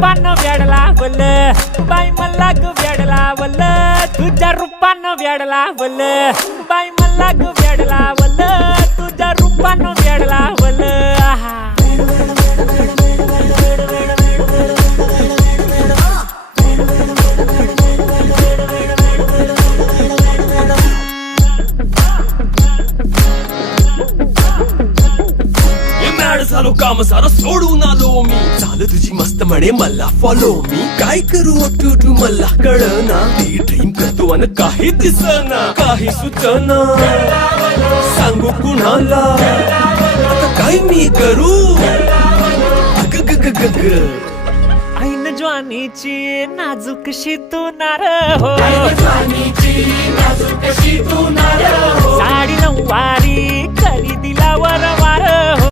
रूपानं वेड लावल बाई मला ग वेड लावल तुझ्या रूपानं वेड लावल बाई मला ग वेड लावल तुझ्या रूपानं वेड लावल आहा झालो काम सारं सोडून आलो मी झालं तुझी मस्त म्हणे मला फॉलो मी काय करू ओटू मला कळना ती ड्रीम करतो अन काही दिसना काही सुचना सांगू कुणाला आता काय मी करू ग ग ग ग ग ऐन ज्वानीची नाजूकशी तू नार हो साडी नऊवारी करी दिला वर वार हो